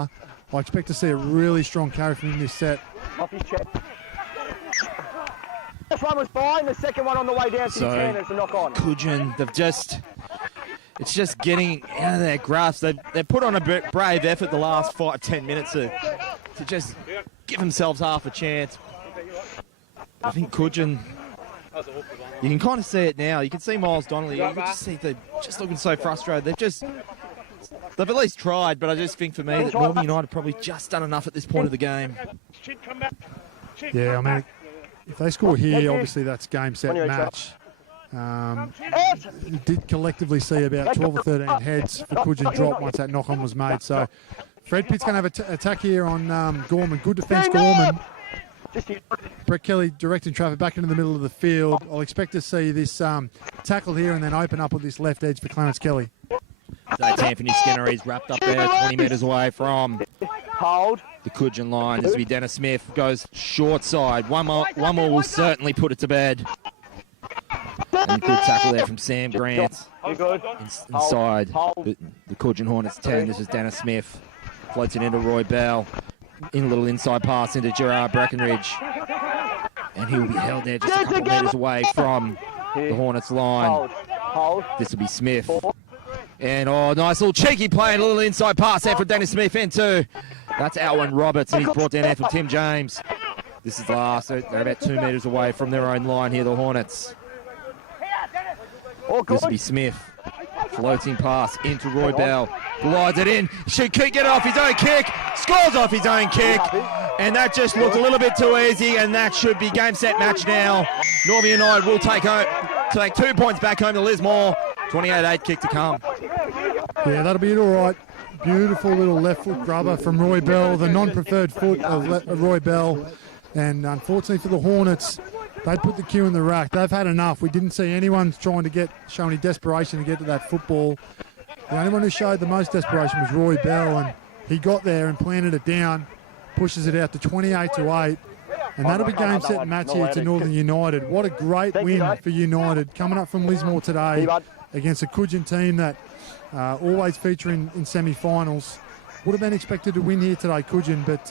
I expect to see a really strong carry from him this set. Off his chest. First one was fine, the second one on the way down to his hand is a knock on. Cudgen, it's just getting out of their grasp. They've put on a brave effort the last 5-10 minutes to just give themselves half a chance. I think Cudgen, you can kind of see it now. You can see Miles Donnelly. You can just see they're just looking so frustrated. They've at least tried, but I just think for me that Northern United probably just done enough at this point of the game. Yeah, I mean, if they score here, obviously that's game, set, match. You did collectively see about 12 or 13 heads for Cudgen drop once that knock-on was made. So Fred Pitt's going to have an attack here on Gorman. Good defence, Gorman. Brett Kelly directing traffic back into the middle of the field. I'll expect to see this tackle here and then open up with this left edge for Clarence Kelly. So it's Anthony Skinner. He's wrapped up there 20 metres away from the Cudgen line. This will be Dennis Smith. Goes short side. One more will certainly put it to bed. And good tackle there from Sam Grant. Inside the Cudgen Hornets 10. This is Dennis Smith. Floats it into Roy Bell. In a little inside pass into Gerard Breckenridge. And he will be held there just a couple metres away from the Hornets line. This will be Smith. And nice little cheeky play and a little inside pass there for Dennis Smith into. That's Alwyn Roberts, and he's brought down there for Tim James. This is the last. They're about 2 metres away from their own line here, the Hornets. This will be Smith. Floating pass into Roy Bell. Glides it in. Should get it off his own kick. Scores off his own kick. And that just looked a little bit too easy, and that should be game, set, match now. Northern United will take 2 points back home to Lismore. 28-8 kick to come. Yeah, that'll be it all right. Beautiful little left foot grubber from Roy Bell, the non-preferred foot of Roy Bell. And unfortunately for the Hornets, they put the cue in the rack. They've had enough. We didn't see anyone trying to show any desperation to get to that football. The only one who showed the most desperation was Roy Bell, and he got there and planted it down, pushes it out to 28-8. And that'll be game, set, and match here to Northern United. What a great win for United coming up from Lismore today against a Cudgen team that always feature in semi-finals. Would have been expected to win here today, Cudgen, but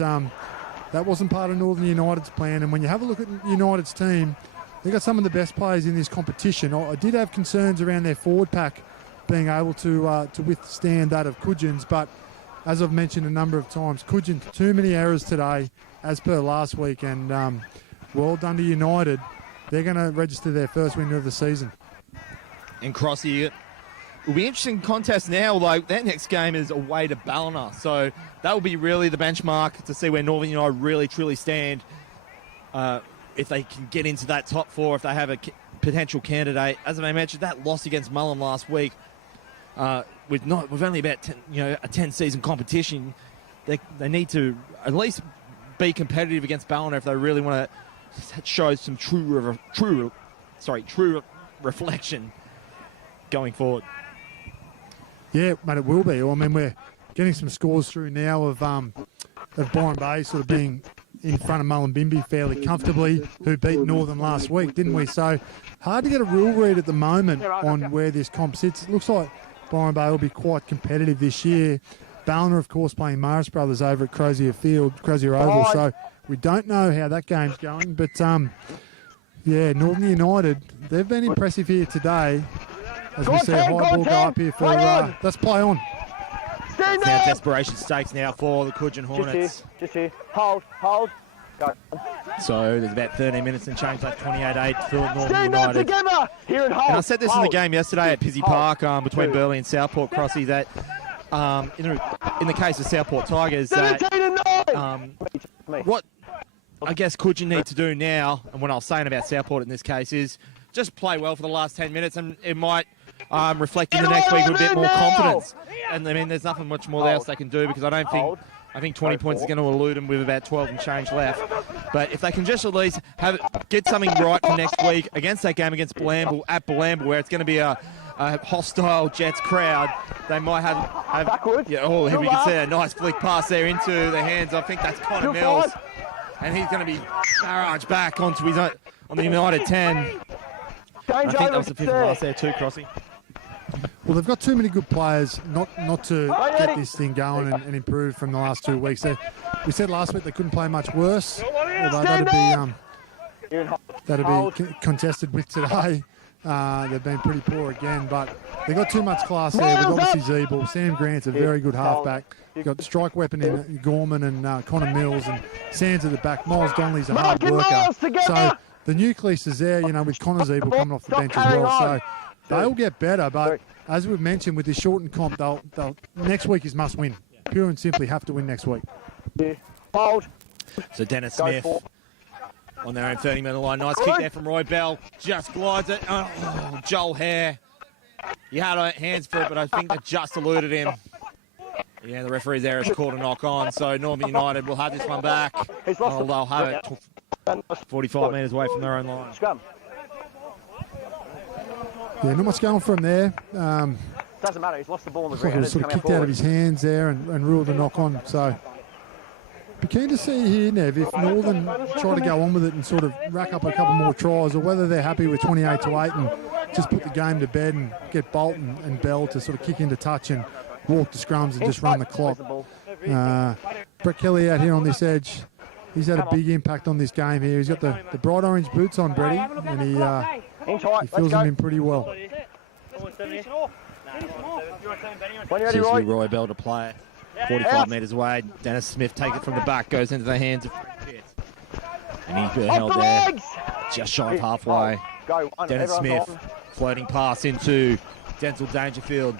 that wasn't part of Northern United's plan. And when you have a look at United's team, they've got some of the best players in this competition. I did have concerns around their forward pack being able to withstand that of Cudgen's, but as I've mentioned a number of times, Cudgen, too many errors today, as per last week, and well done to United. They're going to register their first win of the season. And Crossy, it'll be an interesting contest now. Like, that next game is away to Ballina, so that will be really the benchmark to see where Northern United really truly stand. If they can get into that top four, if they have a potential candidate. As I mentioned, that loss against Mullum last week, with only about 10, a 10-season competition, they need to at least be competitive against Ballina if they really want to show some true reflection going forward. Yeah, mate, it will be. I mean, we're getting some scores through now of Byron Bay sort of being in front of Mullumbimby fairly comfortably, who beat Northern last week, didn't we? So hard to get a real read at the moment on where this comp sits. It looks like Byron Bay will be quite competitive this year. Ballina, of course, playing Morris Brothers over at Crozier Oval, so we don't know how that game's going. But, yeah, Northern United, they've been impressive here today. As we see a high ball go up here for, let's play on. It's now desperation stakes now for the Cudgen Hornets. Just here. Hold. Go. So there's about 13 minutes and change left, 28-8 for Northern United. Together. Here and hold. And I said this in the game yesterday at Pizzey Park between Burleigh and Southport, Crossy, that in the case of Southport Tigers, that what I guess Cudgen need to do now, and what I was saying about Southport in this case, is just play well for the last 10 minutes, and it might reflect in the next week with a bit more confidence. And I mean, there's nothing much more else they can do, because I think 20 points is going to elude them with about 12 and change left. But if they can just at least get something right for next week against that game against Blamble, at Blamble, where it's going to be a hostile Jets crowd, they might have here we can see a nice flick pass there into the hands. I think that's Connor Mills. And he's going to be barraged back onto his own, on the United 10. I think that was the fifth pass there too, Crossy. Well, they've got too many good players not to get this thing going and improve from the last 2 weeks. We said last week they couldn't play much worse, although that'd be contested with today. They've been pretty poor again, but they've got too much class there. With obviously Zeeble, Sam Grant's a very good halfback. You've got strike weapon in Gorman and Connor Mills, and Sands at the back. Miles Donnelly's a hard worker. So the nucleus is there, with Connor Zeeble coming off the bench as well. So they'll get better, but as we've mentioned with this shortened comp, they'll next week is must win. Pure and simply have to win next week. Hold. So Dennis Smith on their own 30-metre line. Nice kick there from Roy Bell. Just glides it. Oh, Joel Hare. He had hands for it, but I think that just eluded him. Yeah, the referee's there has called a knock on. So Northern United will have this one back. They'll have it 45 metres away from their own line. Yeah, not much going from there. Doesn't matter, he's lost the ball on the ground. It was sort of kicked out of his hands there and ruled a knock on. So be keen to see here, Nev, if Northern try to go on with it and sort of rack up a couple more tries, or whether they're happy with 28-8 and just put the game to bed and get Bolt and Bell to sort of kick into touch and walk the scrums and just run the clock. Brett Kelly out here on this edge. He's had a big impact on this game here. He's got the bright orange boots on, Bretty, and he fills them in pretty well. Roy Bell to play. 45 metres away. Dennis Smith take it from the back, goes into the hands of Pitt. And he's held there just shy of halfway. Dennis Smith floating pass into Denzel Dangerfield.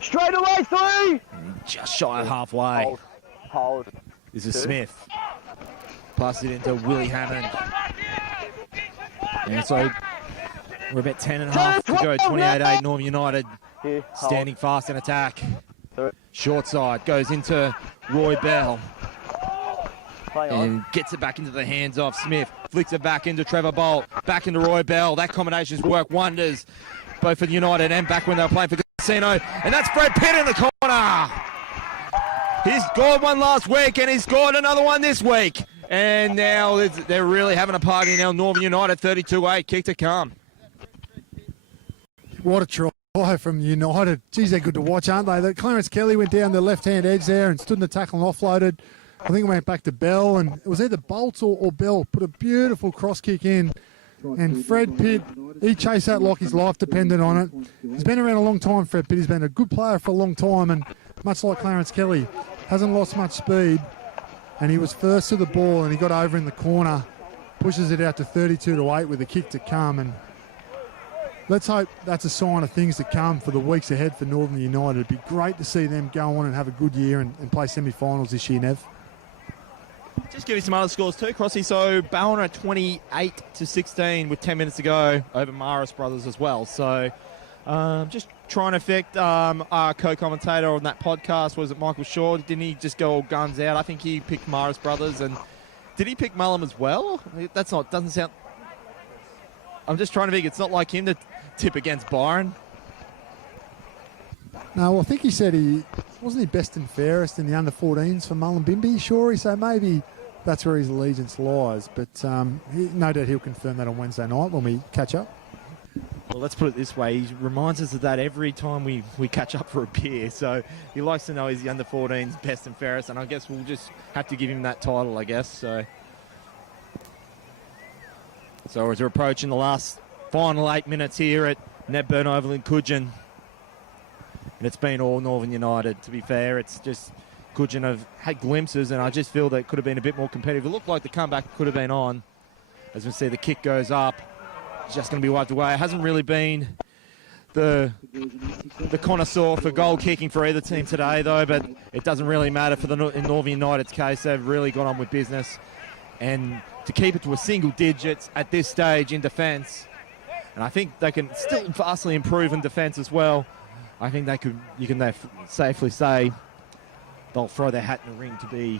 Straight away, 3! Just shy of halfway. Hold. This is Smith. Passes it into Willie Hammond. And so we're about 10.5 to go. 28-8 Northern United standing fast in attack. Short side goes into Roy Bell. And gets it back into the hands of Smith. Flicks it back into Trevor Bolt. Back into Roy Bell. That combination's worked wonders, both for United and back when they were playing for Casino. And that's Fred Pitt in the corner. He scored one last week and he scored another one this week. And now they're really having a party now. Northern United 32-8. Kick to come. What a try from United. Geez, they're good to watch, aren't they? Clarence Kelly went down the left-hand edge there and stood in the tackle and offloaded. I think it went back to Bell, and it was either Bolt or Bell put a beautiful cross kick in. And Fred Pitt, he chased that like his life depended on it. He's been around a long time, Fred Pitt. He's been a good player for a long time, and much like Clarence Kelly, hasn't lost much speed. And he was first to the ball, and he got over in the corner, pushes it out to 32-8 with a kick to come. And let's hope that's a sign of things to come for the weeks ahead for Northern United. It'd be great to see them go on and have a good year and play semi-finals this year, Nev. Just give you some other scores too, Crossy. So Ballina at 28-16 with 10 minutes to go over Maris Brothers as well. So just trying to affect our co-commentator on that podcast. Was it Michael Shaw? Didn't he just go all guns out? I think he picked Maris Brothers. And did he pick Mullum as well? Doesn't sound... I'm just trying to think. It's not like him to tip against Byron. No, well, I think he said wasn't he best and fairest in the under-14s for Mullumbimby, Shorey, so maybe that's where his allegiance lies. But no doubt he'll confirm that on Wednesday night when we catch up. Well, let's put it this way. He reminds us of that every time we catch up for a beer. So he likes to know he's the under-14s best and fairest, and I guess we'll just have to give him that title, I guess. So as we're approaching the last final 8 minutes here at Nedburn Oval in Cudgen. And it's been all Northern United, to be fair. It's just Cudgen have had glimpses, and I just feel that it could have been a bit more competitive. It looked like the comeback could have been on. As we see, the kick goes up. It's just going to be wiped away. It hasn't really been the connoisseur for goal kicking for either team today, though, but it doesn't really matter in Northern United's case. They've really got on with business. And to keep it to a single digits at this stage in defence, and I think they can still vastly improve in defence as well. I think you can safely say they'll throw their hat in the ring to be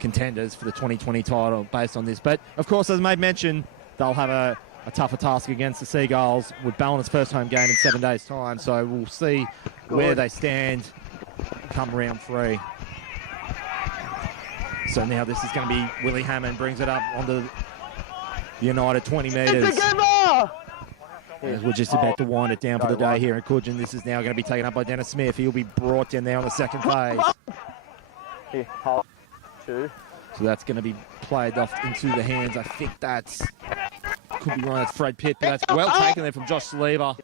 contenders for the 2020 title based on this. But, of course, as Mabe mentioned, they'll have a tougher task against the Seagulls with Ballina's first home game in 7 days' time. So we'll see where they stand come round 3. So now this is going to be Willie Hammond brings it up onto the United 20 metres. As we're just about to wind it down for the day here in Cudgen. This is now going to be taken up by Dennis Smith. He'll be brought down there on the second phase. Here, hold. 2. So that's going to be played off into the hands. I think that's, could be wrong, that's Fred Pitt, but that's well taken there from Josh Saliba.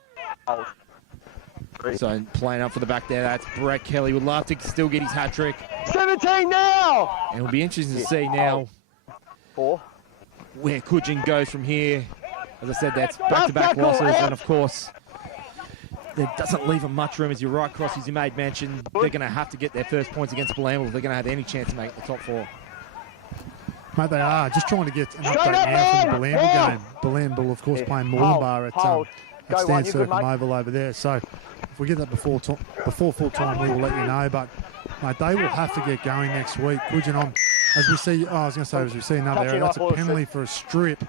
So playing up for the back there, that's Brett Kelly. Would love to still get his hat trick. 17 now! And it'll be interesting to see now 4. where Cudgen goes from here. As I said, that's back-to-back losses, and of course, that doesn't leave them much room. As you're right, Cross, as you made mention, they're going to have to get their first points against Blamble if they're going to have any chance to make the top 4. Mate, they are. Just trying to get an update now from the Blamble game. Blamble, of course, playing Moolumbar at Stan Circum Oval over there. So if we get that before full time, we will let you know. But mate, they will have to get going next week. Cudgen on, as we see, as we see another error, that's a penalty for a strip.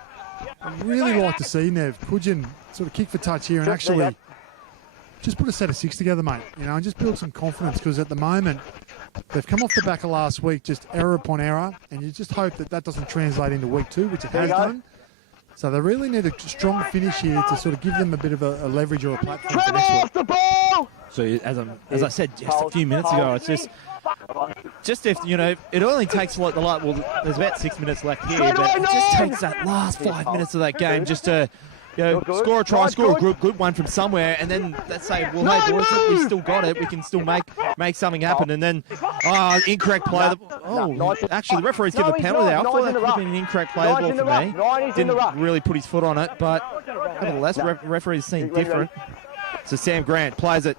I'd really like to see Nev Cudgen sort of kick for touch here and actually just put a set of 6 together, mate. You know, and just build some confidence, because at the moment they've come off the back of last week, just error upon error, and you just hope that that doesn't translate into week 2, which it has done. So they really need a strong finish here to sort of give them a bit of a leverage or a platform for next week. So as I said just a few minutes ago, it's just if, you know, it only takes like well, there's about 6 minutes left here, but it just takes that last 5 minutes of that game just to, you know, score a try, score a good one from somewhere, and then let's say, well, hey boys, we still got it. We can still make something happen, and then incorrect play. Actually, the referee's given a penalty there. I thought that could have been an incorrect play ball for me. Didn't really put his foot on it, but nevertheless, referee's seen different. So Sam Grant plays it.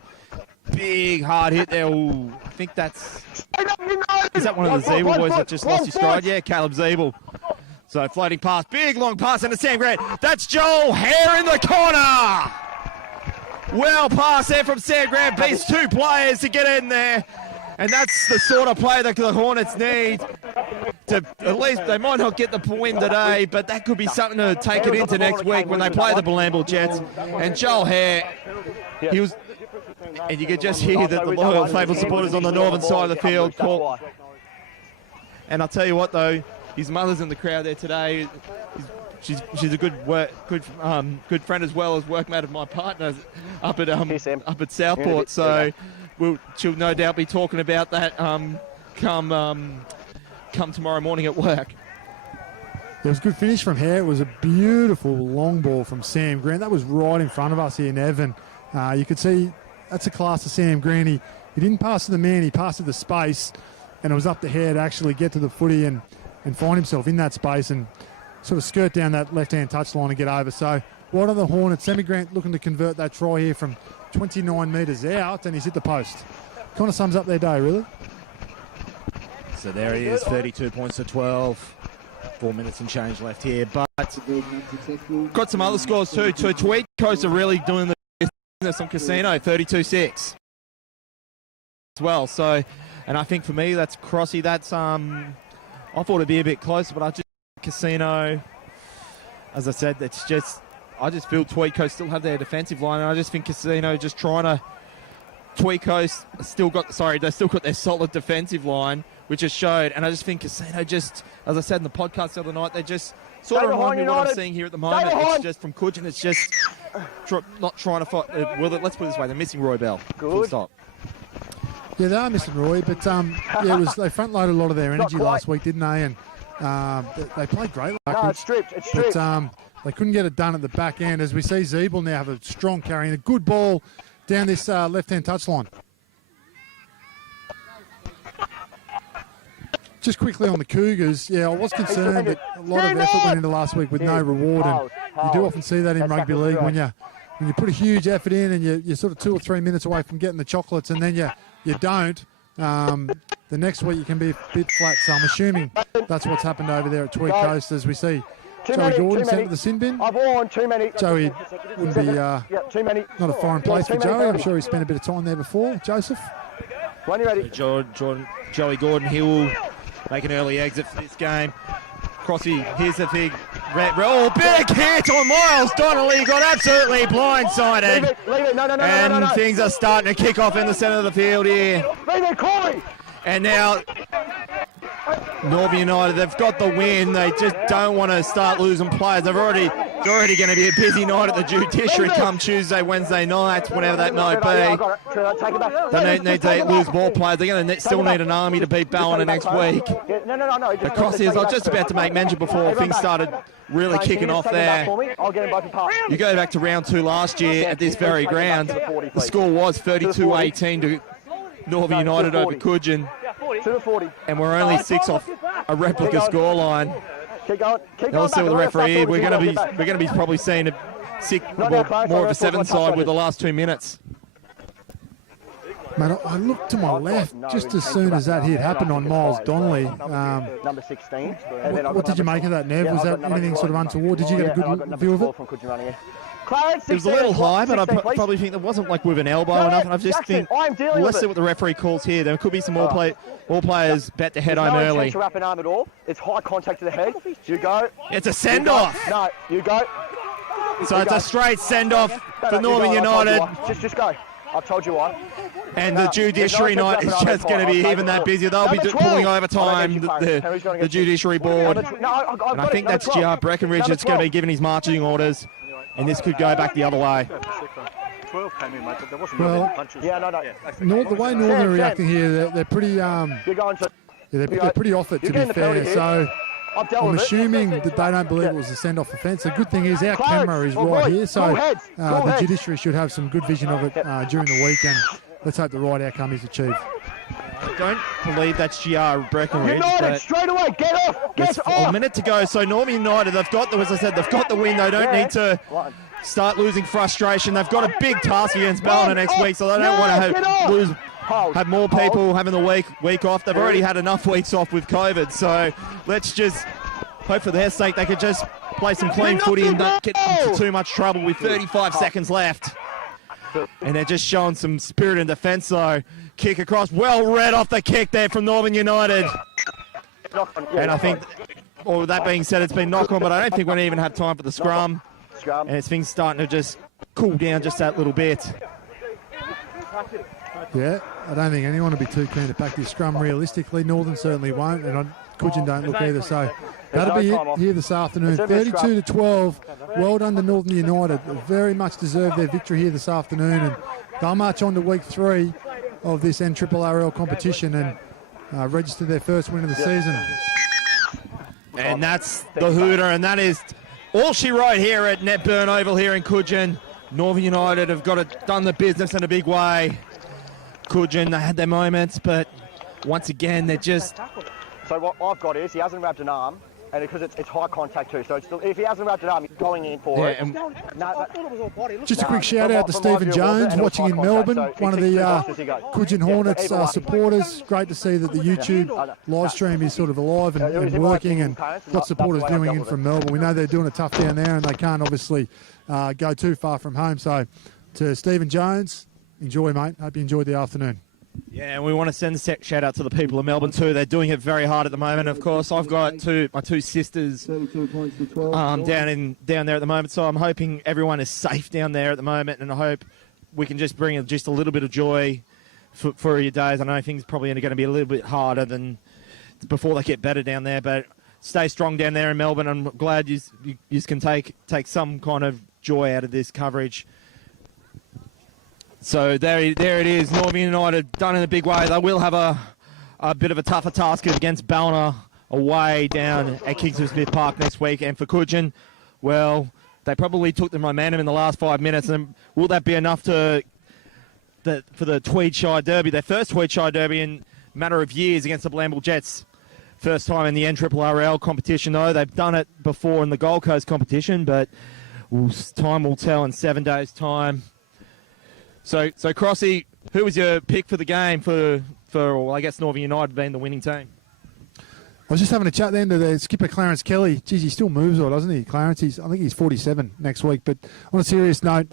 Big hard hit there. Ooh, I think that's... Is that one of the Zeeble boys that just lost his stride? Yeah, Caleb Zeeble. So floating pass, big long pass into Sam Grant. That's Joel Hare in the corner. Well pass there from Sam Grant. Beats 2 players to get in there. And that's the sort of play that the Hornets need. To, at least they might not get the win today, but that could be something to take it into next week when they play the Blamble Jets. And Joel Hare, he was... And you could just hear that the loyal, faithful supporters on the northern side of the field call. And I'll tell you what, though, his mother's in the crowd there today. She's a good friend as well as workmate of my partner up at Southport. So she'll no doubt be talking about that come tomorrow morning at work. It was a good finish from Hare. It was a beautiful long ball from Sam Grant. That was right in front of us here, Nev. And you could see that's a class of Sam Grant. He didn't pass to the man, he passed to the space, and it was up to Hare to actually get to the footy and find himself in that space and sort of skirt down that left-hand touchline and get over. So what are the Hornets? Sammy Grant looking to convert that try here from 29 metres out, and he's hit the post. Kind of sums up their day, really. So there he is, 32 points to 12. 4 minutes and change left here, but got some other scores too. Tweed Coast are really doing the business on Casino, 32-6 as well. So, and I think for me, that's Crossy. That's I thought it'd be a bit closer, but I just Casino. As I said, it's just I just feel Tweed Coast still have their defensive line, and I just think Casino just trying to. Tweed Coast they still got their solid defensive line, which has showed, and I just think Casino just, as I said in the podcast the other night, they just sort of remind me of what I'm seeing here at the moment. It's just from Cudgen, it's just not trying to fight. Let's put it this way: they're missing Roy Bell. Full stop. Yeah, they are missing Roy, but they front loaded a lot of their energy last week, didn't they? And they played great. It's stripped. But they couldn't get it done at the back end. As we see, Zeeble now have a strong carry and a good ball down this left-hand touchline. Just quickly on the Cougars, I was concerned that a lot of effort went into last week with no reward, and you do often see that in rugby league when you put a huge effort in and you're sort of 2 or 3 minutes away from getting the chocolates, and then you don't. The next week you can be a bit flat, so I'm assuming that's what's happened over there at Tweed Coast, as we see Joey Gordon sent to the sin bin. I've worn too many. Joey wouldn't be not a foreign place for Joey. I'm sure he spent a bit of time there before. Joseph? When you ready? Joey Gordon, he will make an early exit for this game. Crossy, here's the big big hit on Miles Donnelly. Got absolutely blindsided. Leave it. No. And things are starting to kick off in the centre of the field here. Leave it, Corey. And now Northern United, they've got the win. They just don't want to start losing players. They've already It's already going to be a busy night at the judiciary come Tuesday, Wednesday night, whenever that might be. They need to lose ball players. They're going to still need an army to beat Ballina next week. The Crossies, I was just about to make mention before things started really kicking off there. You go back to round 2 last year at this very ground, the score was 32-18 to Northern United over Cudgen, and we're only 6 off a replica scoreline. Now let's see with the referee. We're going to be probably seeing more of a 7 side with the last 2 minutes. Man, I looked to my left just as soon as that hit happened on Miles Donnelly. Number 16. What did you make of that, Nev? Was that anything sort of untoward? Did you get a good view of it? It was a little high, but I probably think it wasn't like with an elbow or nothing. I just think, well, let's see what the referee calls here. There could be some more players bet to head home early. Wrap an arm at all. It's high contact to the head. You go. It's a send-off. No, you go. So it's a straight send-off for Northern United. Just go. I've told you why. And the judiciary night is just going to be even that busy. They'll be pulling overtime, the judiciary board. And I think that's GR Breckenridge that's going to be giving his marching orders. And this could go back the other way. 12 came in, mate, but there wasn't well, really punches. The way Northern are reacting here, they're pretty they're pretty off it, to be fair. So I'm assuming that they don't believe it was a send-off offence. The good thing is our camera is right here, so the judiciary should have some good vision of it during the week, and let's hope the right outcome is achieved. I don't believe that's GR Breckenridge. United, straight away, get off, get off. A minute to go, so Northern United, they've got the win. They don't need to start losing frustration. They've got a big task against Ballina next week, so they don't want to have more people having the week off. They've already had enough weeks off with COVID, so let's just hope for their sake they could just play some clean footy and not get into too much trouble with 35 seconds left. And they're just showing some spirit in defence, though. Kick across, well read off the kick there from Northern United. And I think, well, that being said, it's been knock on, but I don't think we're going to even have time for the scrum. And it's things starting to just cool down just that little bit. Yeah, I don't think anyone will be too keen to back this scrum realistically. Northern certainly won't, and Cudgen don't look either. So that'll be it here this afternoon. 32-12. Well done to Northern United. They very much deserve their victory here this afternoon, and they'll march on to week 3 of this NRRRL competition and register their first win of the season. And that's the hooter, and that is all she wrote here at Netburn Oval here in Cudgen. Northern United have done the business in a big way. Cudgen, they had their moments, but once again, they're just... So what I've got is he hasn't wrapped an arm, and because it's high contact too, so it's still, if he hasn't wrapped an arm, he's going in for it. Just a quick shout out to Stephen Jones watching in Melbourne, one of the Cudgen Hornets supporters. Great to see that the YouTube live stream is sort of alive and working, and got supporters viewing in from Melbourne. We know they're doing it tough down there, and they can't obviously go too far from home. So to Stephen Jones, enjoy, mate. Hope you enjoyed the afternoon. Yeah, and we want to send a shout out to the people of Melbourne too. They're doing it very hard at the moment. Of course, I've got my two sisters down there at the moment, so I'm hoping everyone is safe down there at the moment, and I hope we can just bring just a little bit of joy for your days. I know things probably are going to be a little bit harder than before they get better down there, but stay strong down there in Melbourne. I'm glad you can take some kind of joy out of this coverage. So there it is, Northern United done in a big way. They will have a bit of a tougher task against Ballina away down at Kingston Smith Park next week. And for Cudgen, well, they probably took the momentum in the last 5 minutes. And will that be enough for the Tweed Shire Derby, their first Tweed Shire Derby in a matter of years against the Blamble Jets? First time in the NRRRL competition, though. They've done it before in the Gold Coast competition, but time will tell in 7 days' time. So Crossy, who was your pick for the game for well, I guess Northern United being the winning team? I was just having a chat then to the skipper Clarence Kelly. Geez, he still moves, or doesn't he? Clarence, I think he's 47 next week. But on a serious note,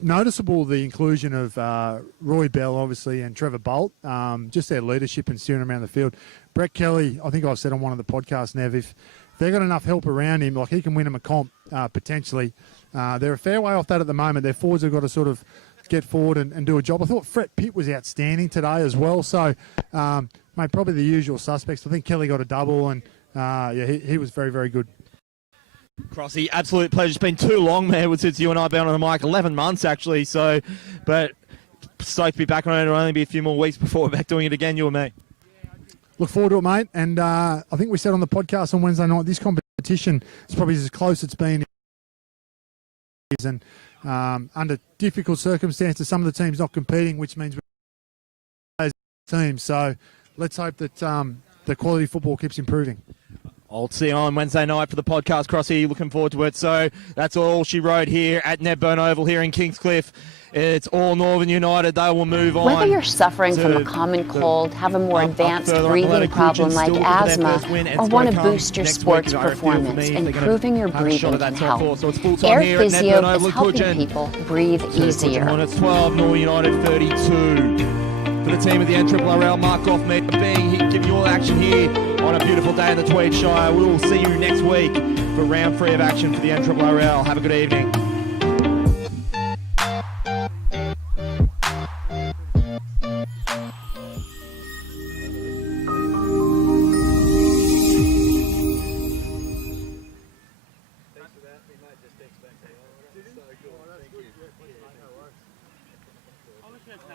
noticeable the inclusion of Roy Bell, obviously, and Trevor Bolt. Just their leadership and steering around the field. Brett Kelly, I think I've said on one of the podcasts, Nev, if they've got enough help around him, like he can win him a comp potentially. They're a fair way off that at the moment. Their forwards have got to sort of get forward and do a job. I thought Fred Pitt was outstanding today as well. So, mate, probably the usual suspects. I think Kelly got a double, and he was very, very good. Crossy, absolute pleasure. It's been too long, man, since you and I have been on the mic. 11 months, actually. So, but stoked to be back on it. It'll only be a few more weeks before we're back doing it again, you and me. Look forward to it, mate. And I think we said on the podcast on Wednesday night, this competition is probably as close it's been. And under difficult circumstances, some of the teams not competing, which means we're teams. So let's hope that the quality of football keeps improving. I'll see you on Wednesday night for the podcast, Crossy. Looking forward to it. So that's all she wrote here at Nedburn Oval here in Kingscliff. It's all Northern United. They will move on. Whether you're suffering from a common cold, have a more advanced breathing problem like asthma, or want to boost your sports performance, improving your breathing can help. Air Physio is helping people breathe easier. It's 12, Northern United 32. For the team of the NRRRL, Mark Goff giving you all action here on a beautiful day in the Tweed Shire. We will see you next week for round 3 of action for the NRRRL. Have a good evening. I was going to say,